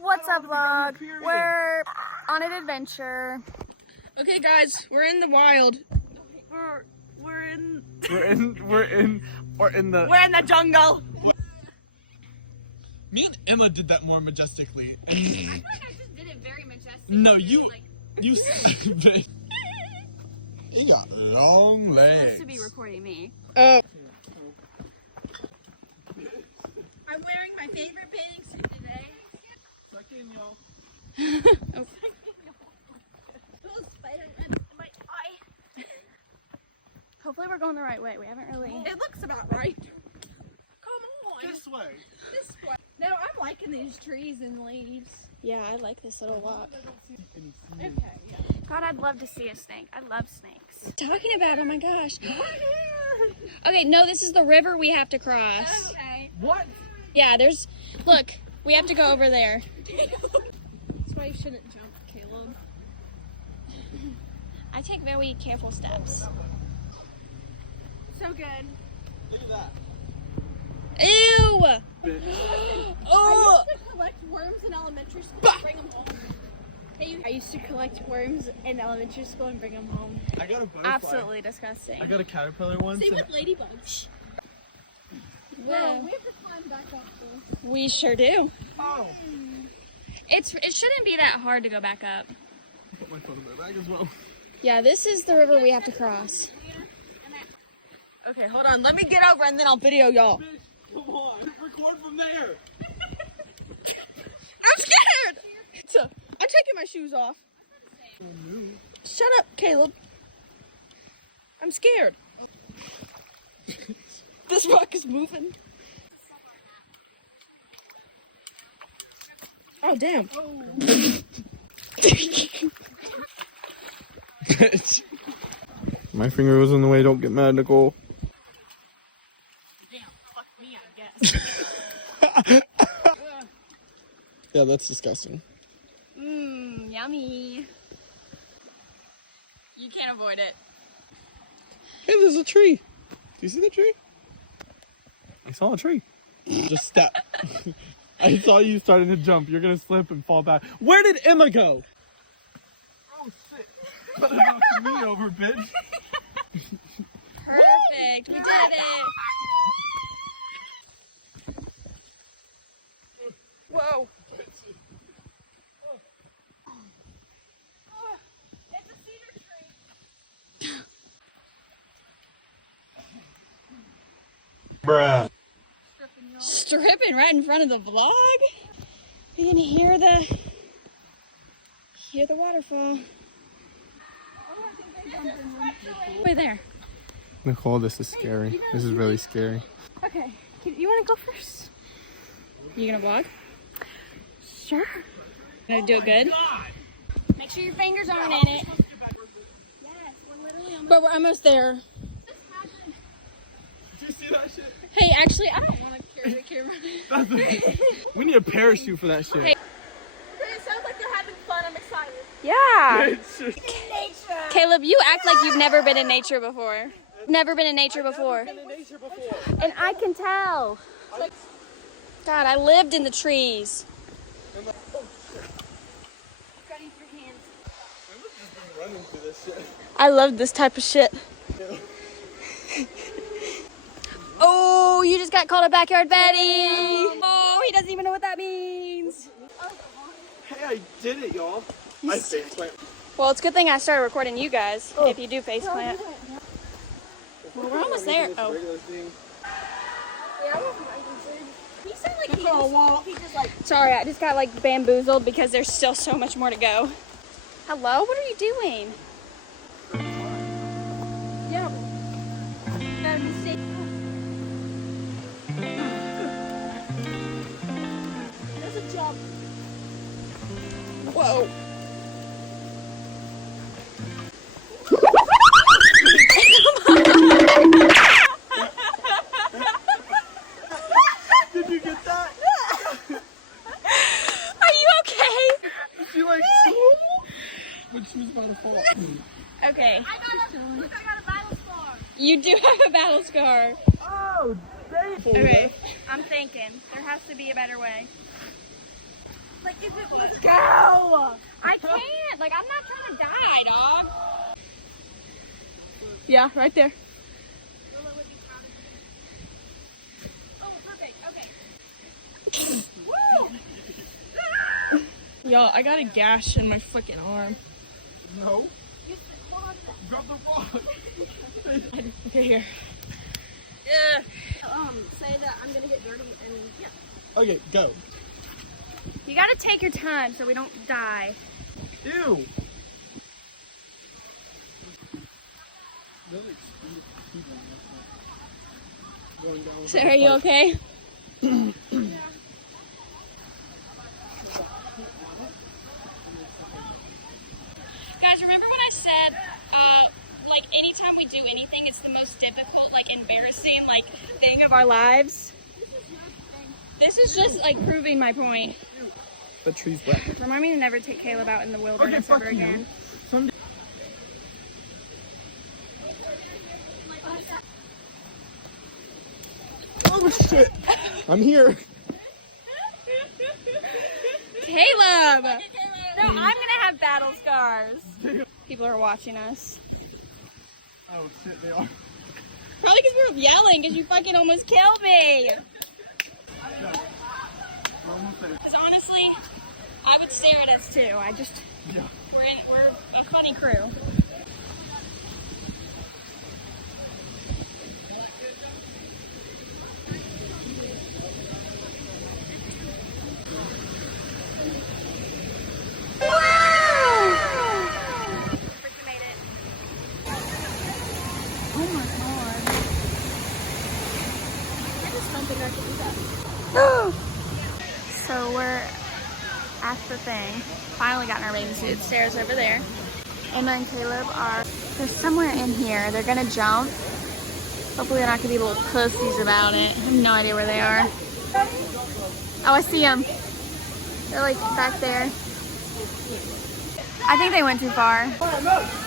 What's up, vlog? We're on an adventure. Okay, guys, we're in the wild. We're in the jungle. Me and Emma did that more majestically. I feel like I just did it very majestically. No, you He got long legs. Supposed to be recording me. Oh. I'm wearing my favorite bathing suit today. Suck in, y'all. Hopefully we're going the right way. We haven't really. It looks about right. Come on. This way. This way. No, I'm liking these trees and leaves. Yeah, I like this little walk. Okay, yeah. God, I'd love to see a snake. I love snakes. Talking about, oh my gosh. Okay, no, this is the river we have to cross. Okay. What? Yeah, look, we have to go over there. That's why you shouldn't jump, Caleb. I take very careful steps. So good. Look at that. Ew! Oh! I used to collect worms in elementary school and bring them home. I used to collect worms in elementary school and bring them home. I got a butterfly. Absolutely disgusting. I got a caterpillar once. Same with ladybugs. Yeah. We have to climb back up though. We sure do. Oh. It shouldn't be that hard to go back up. Put my phone in my bag as well. Yeah, this is the river we have to cross. Okay, hold on. Let me get over and then I'll video y'all. Come on, record from there. I'm scared! I'm taking my shoes off. Shut up, Caleb. I'm scared. This rock is moving. Oh, damn. My finger was in the way. Don't get mad, Nicole. Damn, fuck me, I guess. Yeah, that's disgusting. Mmm, yummy. You can't avoid it. Hey, there's a tree. Do you see the tree? I saw a tree. Just step. I saw you starting to jump. You're gonna slip and fall back. Where did Emma go? Oh shit! Better knock me over, bitch. Perfect. We did it. Whoa. Bruh. Stripping right in front of the vlog. You can hear the waterfall. Way there. Nicole, this is scary. This is really scary. Okay, you want to go first? You gonna vlog? Sure. Gonna do it good? Make sure your fingers aren't in it. But we're almost there. Did you see that shit? Hey, actually, I don't want to carry the camera. We need a parachute for that shit. Hey. It sounds like they're having fun. I'm excited. Yeah. Caleb, you act like you've never been in nature before. Never been in nature before. And I can tell. God, I lived in the trees. I love this type of shit. Oh, you just got called a backyard Betty. Oh, he doesn't even know what that means. Hey, I did it, y'all. I faceplant. Well, it's a good thing I started recording you guys, if you do faceplant. Well, we're almost there. Oh. He sounded like he just like. Sorry, I just got like bamboozled because there's still so much more to go. Hello? What are you doing? Yeah. No mistake. There's a jump. Whoa. Did you get that? Are you okay? She like, but she was about to fall. Okay. I got a battle scar. You do have a battle scar. Oh, dang. Okay. I'm thinking there has to be a better way. Like if it wasn't. Go! I can't. Like, I'm not trying to die, dog. Yeah, right there. Oh, perfect. Okay. Yo, I got a gash in my fucking arm. No. Drop the rock. Okay, here. Say that I'm gonna get dirty and yeah. Okay, go. You gotta take your time so we don't die. Ew. Sarah, you okay? Guys, remember when I said, like, anytime we do anything, it's the most difficult, like, embarrassing, like, thing of our lives? This is just, like, proving my point. The tree's wet. Remind me to never take Caleb out in the wilderness ever again. Someday. Oh shit! I'm here. Caleb! No, I'm gonna have battle scars. People are watching us. Oh shit, they are. Probably because we were yelling because you fucking almost killed me. Because honestly, I would stare at us too. We're a funny crew. So we're at the thing. Finally got in our bathing suits. Sarah's over there. Emma and Caleb they're somewhere in here. They're gonna jump. Hopefully they're not gonna be little pussies about it. I have no idea where they are. Oh, I see them. They're like back there. I think they went too far.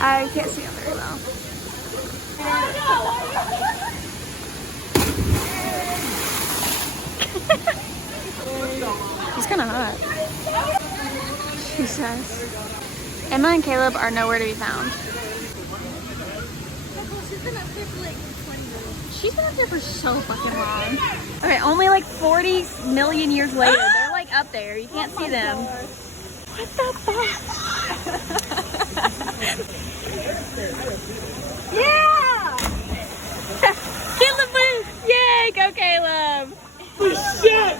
I can't see them very well. She's kind of hot. She says. Emma and Caleb are nowhere to be found. She's been up there for so fucking long. Okay, only like 40 million years later. They're like up there. You can't see them. What the fuck? Yeah! Caleb moved! Yay! Go Caleb! Shit!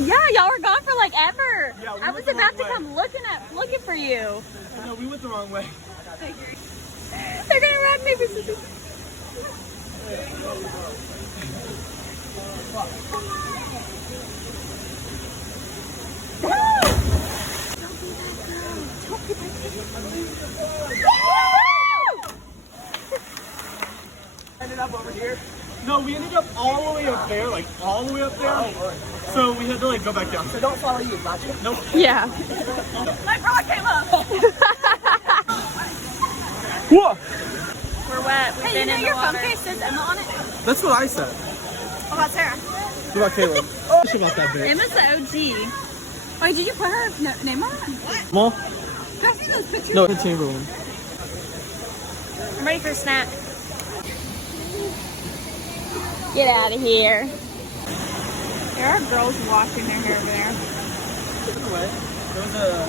Yeah, y'all were gone for like ever. Yeah, I was about to come looking for you. No, we went the wrong way. They're gonna rock paper scissors. Ended up over here. No, we ended up all the way up there, like all the way up there. So we had to like go back down. So don't follow you, gotcha? Nope. Yeah. Like rock Caleb. Whoa! We're wet. We've Hey, you been know in the your phone water. case says Emma on it? That's what I said. What about Sarah? What about Caleb? What about that bitch? Emma's the OG. Wait, did you put her name on it? Small? Can I see those pictures? No, the Chamberlain. I'm ready for a snack. Get out of here. There are girls washing their hair over there. There was a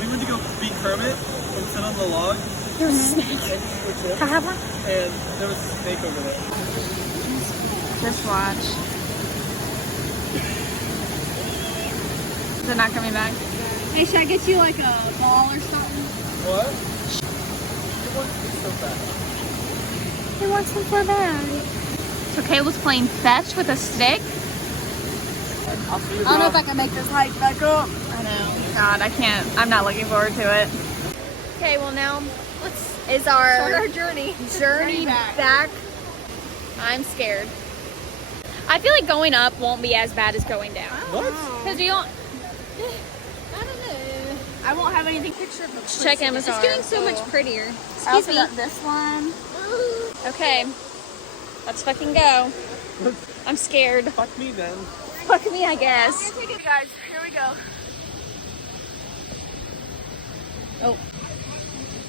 we went to go beat Kermit and sit on the log. There was a snake. Can I have one? And there was a snake over there. Just watch. Is it not coming back? Hey, should I get you like a ball or something? What? It wants to be so fast. He wants them so bad. So Caleb's playing fetch with a stick? I don't know if I can make this hike back up. I know. God, I can't. I'm not looking forward to it. Okay, well now is our Start our journey. journey back. I'm scared. I feel like going up won't be as bad as going down. What? Because you don't... I don't know. I won't have anything picture of it. Check Amazon. It's getting so much prettier. I also got this one. Okay. Let's fucking go. I'm scared. Fuck me then. Fuck me, I guess. Guys, here we go. Oh.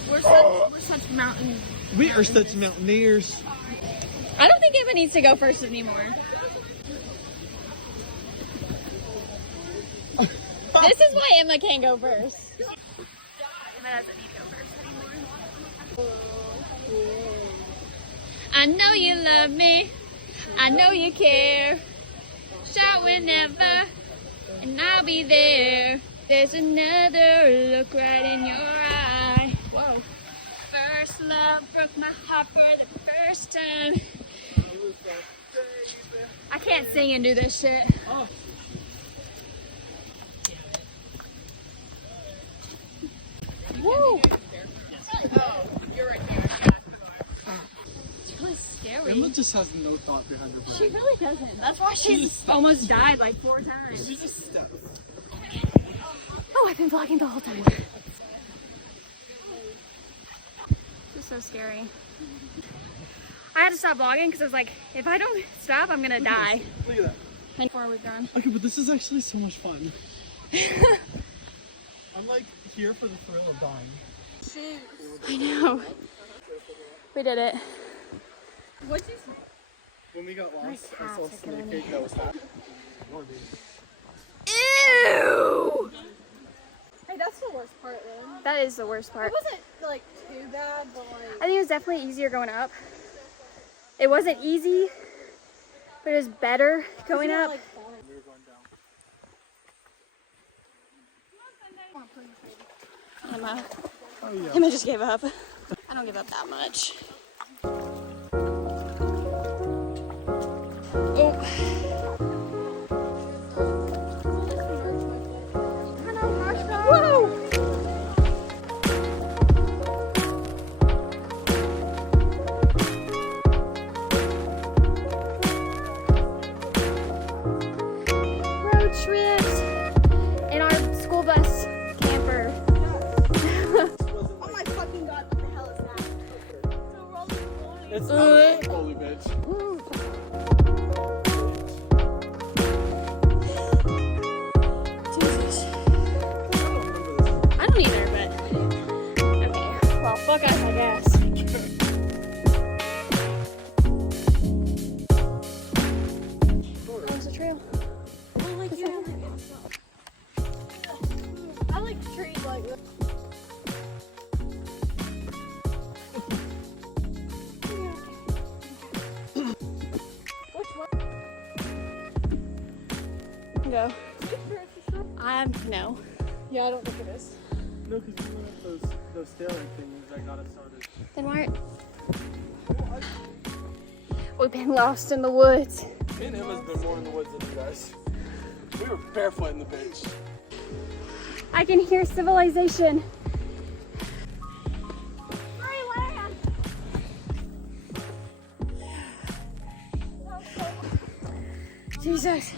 We're such mountain. We are such mountaineers. I don't think Emma needs to go first anymore. This is why Emma can't go first. Emma doesn't need to go first anymore. I know you love me. I know you care. Shout whenever, and I'll be there. There's another look right in your eye. Whoa. First love broke my heart for the first time. I can't sing and do this shit. Woo! It's really scary. Emma just has no thought behind her brain. She really doesn't. That's why she's almost died like 4 times. She just steps. Oh, I've been vlogging the whole time. This is so scary. I had to stop vlogging because I was like, if I don't stop, I'm gonna die. Look at that. And before we've gone. Okay, but this is actually so much fun. I'm like here for the thrill of dying. I know. We did it. What'd you say? When we got lost, I saw a snake cake that was hot. Ew! Hey, that's the worst part then. That is the worst It part. wasn't like too bad, but like. I think it was definitely easier going up. It wasn't easy, but it was better going we were, up. like, falling. We were going down. Emma. Oh yeah. Emma just gave up. I don't give up that much. Oh. Whoa! Road trips in our school bus camper. Oh my fucking god, what the hell is that? It's a rolling bowling. It's not a holy bitch. Jesus. I don't either, but okay. Well, fuck us, I guess. There's a trail. I like you. I like trees like this. Which one? Go. No. Yeah, I don't think it is. No, because you went up those sailing things that got us started. Then why? We've been lost in the woods. Me and Emma's been more in the woods than you guys. We were barefoot in the bitch. I can hear civilization. Jesus.